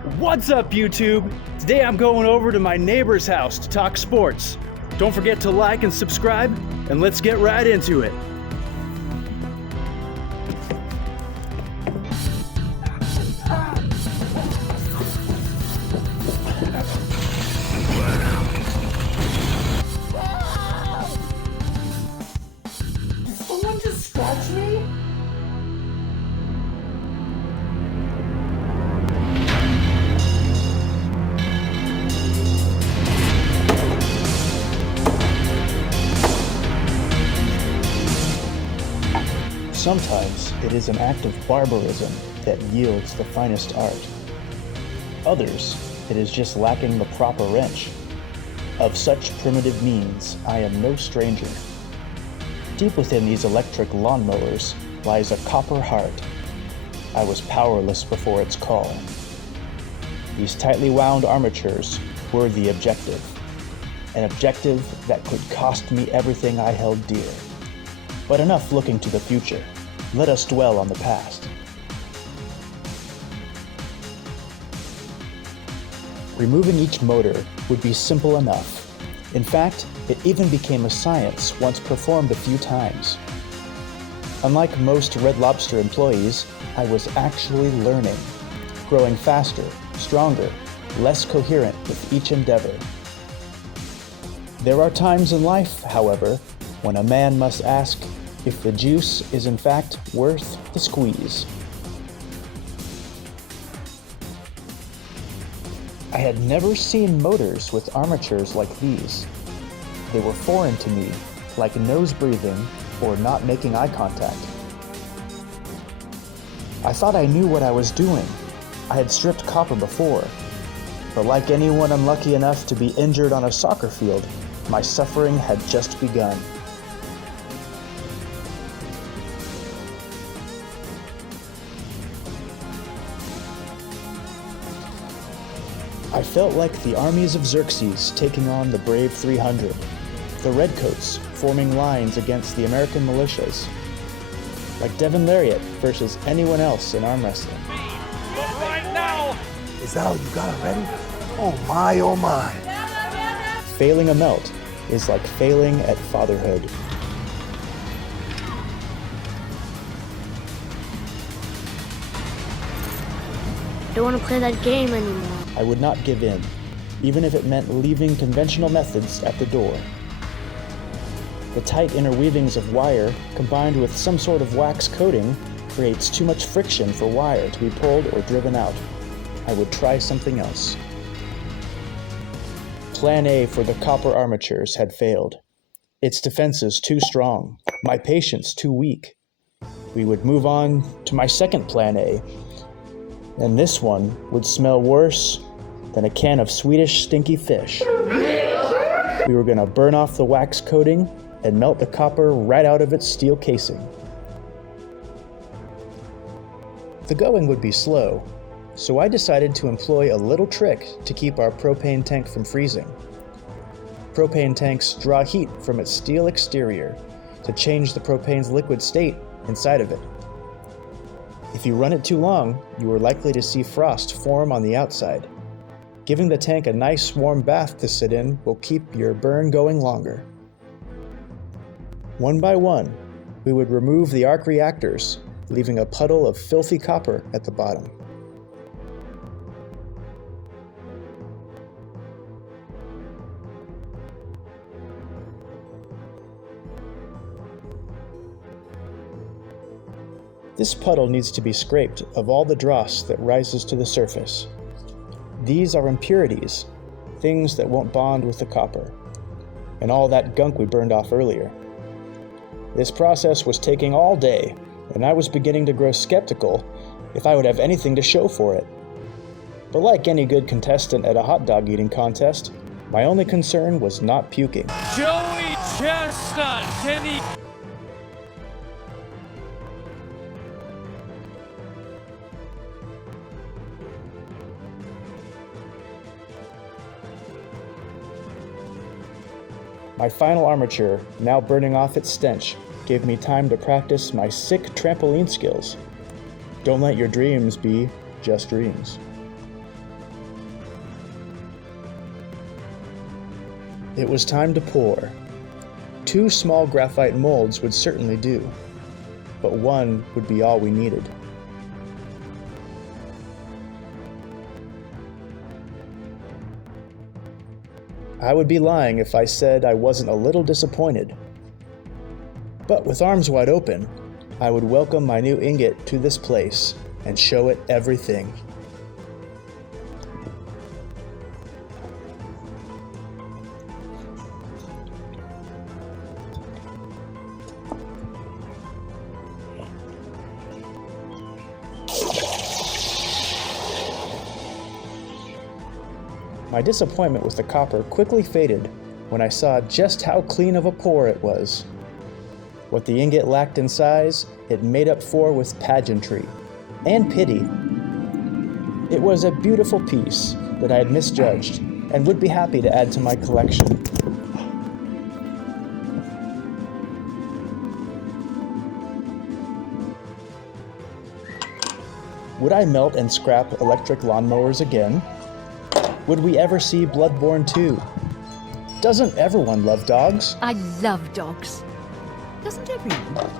What's up, YouTube? Today I'm going over to my neighbor's house to talk sports. Don't forget to like and subscribe, and let's get right into it. Did someone just scratch me? Sometimes it is an act of barbarism that yields the finest art. Others, it is just lacking the proper wrench. Of such primitive means, I am no stranger. Deep within these electric lawnmowers lies a copper heart. I was powerless before its call. These tightly wound armatures were the objective. An objective that could cost me everything I held dear. But enough looking to the future. Let us dwell on the past. Removing each motor would be simple enough. In fact, it even became a science once performed a few times. Unlike most Red Lobster employees, I was actually learning, growing faster, stronger, less coherent with each endeavor. There are times in life, however, when a man must ask if the juice is in fact worth the squeeze. I had never seen motors with armatures like these. They were foreign to me, like nose breathing or not making eye contact. I thought I knew what I was doing. I had stripped copper before, but like anyone unlucky enough to be injured on a soccer field, my suffering had just begun. I felt like the armies of Xerxes taking on the brave 300, the Redcoats forming lines against the American militias, like Devin Lariat versus anyone else in arm wrestling. Right now! Is that all you got already? Oh my, oh my. Failing a melt is like failing at fatherhood. I don't want to play that game anymore. I would not give in, even if it meant leaving conventional methods at the door. The tight interweavings of wire, combined with some sort of wax coating, creates too much friction for wire to be pulled or driven out. I would try something else. Plan A for the copper armatures had failed. Its defenses too strong, my patience too weak. We would move on to my second plan A, and this one would smell worse than a can of Swedish stinky fish. We were gonna burn off the wax coating and melt the copper right out of its steel casing. The going would be slow, so I decided to employ a little trick to keep our propane tank from freezing. Propane tanks draw heat from its steel exterior to change the propane's liquid state inside of it. If you run it too long, you are likely to see frost form on the outside. Giving the tank a nice warm bath to sit in will keep your burn going longer. One by one, we would remove the arc reactors, leaving a puddle of filthy copper at the bottom. This puddle needs to be scraped of all the dross that rises to the surface. These are impurities, things that won't bond with the copper, and all that gunk we burned off earlier. This process was taking all day, and I was beginning to grow skeptical if I would have anything to show for it. But like any good contestant at a hot dog eating contest, my only concern was not puking. Joey Chestnut, can he? My final armature, now burning off its stench, gave me time to practice my sick trampoline skills. Don't let your dreams be just dreams. It was time to pour. 2 small graphite molds would certainly do, but one would be all we needed. I would be lying if I said I wasn't a little disappointed. But with arms wide open, I would welcome my new ingot to this place and show it everything. My disappointment with the copper quickly faded when I saw just how clean of a pour it was. What the ingot lacked in size, it made up for with pageantry and pity. It was a beautiful piece that I had misjudged and would be happy to add to my collection. Would I melt and scrap electric lawnmowers again? Would we ever see Bloodborne 2? Doesn't everyone love dogs? I love dogs. Doesn't everyone?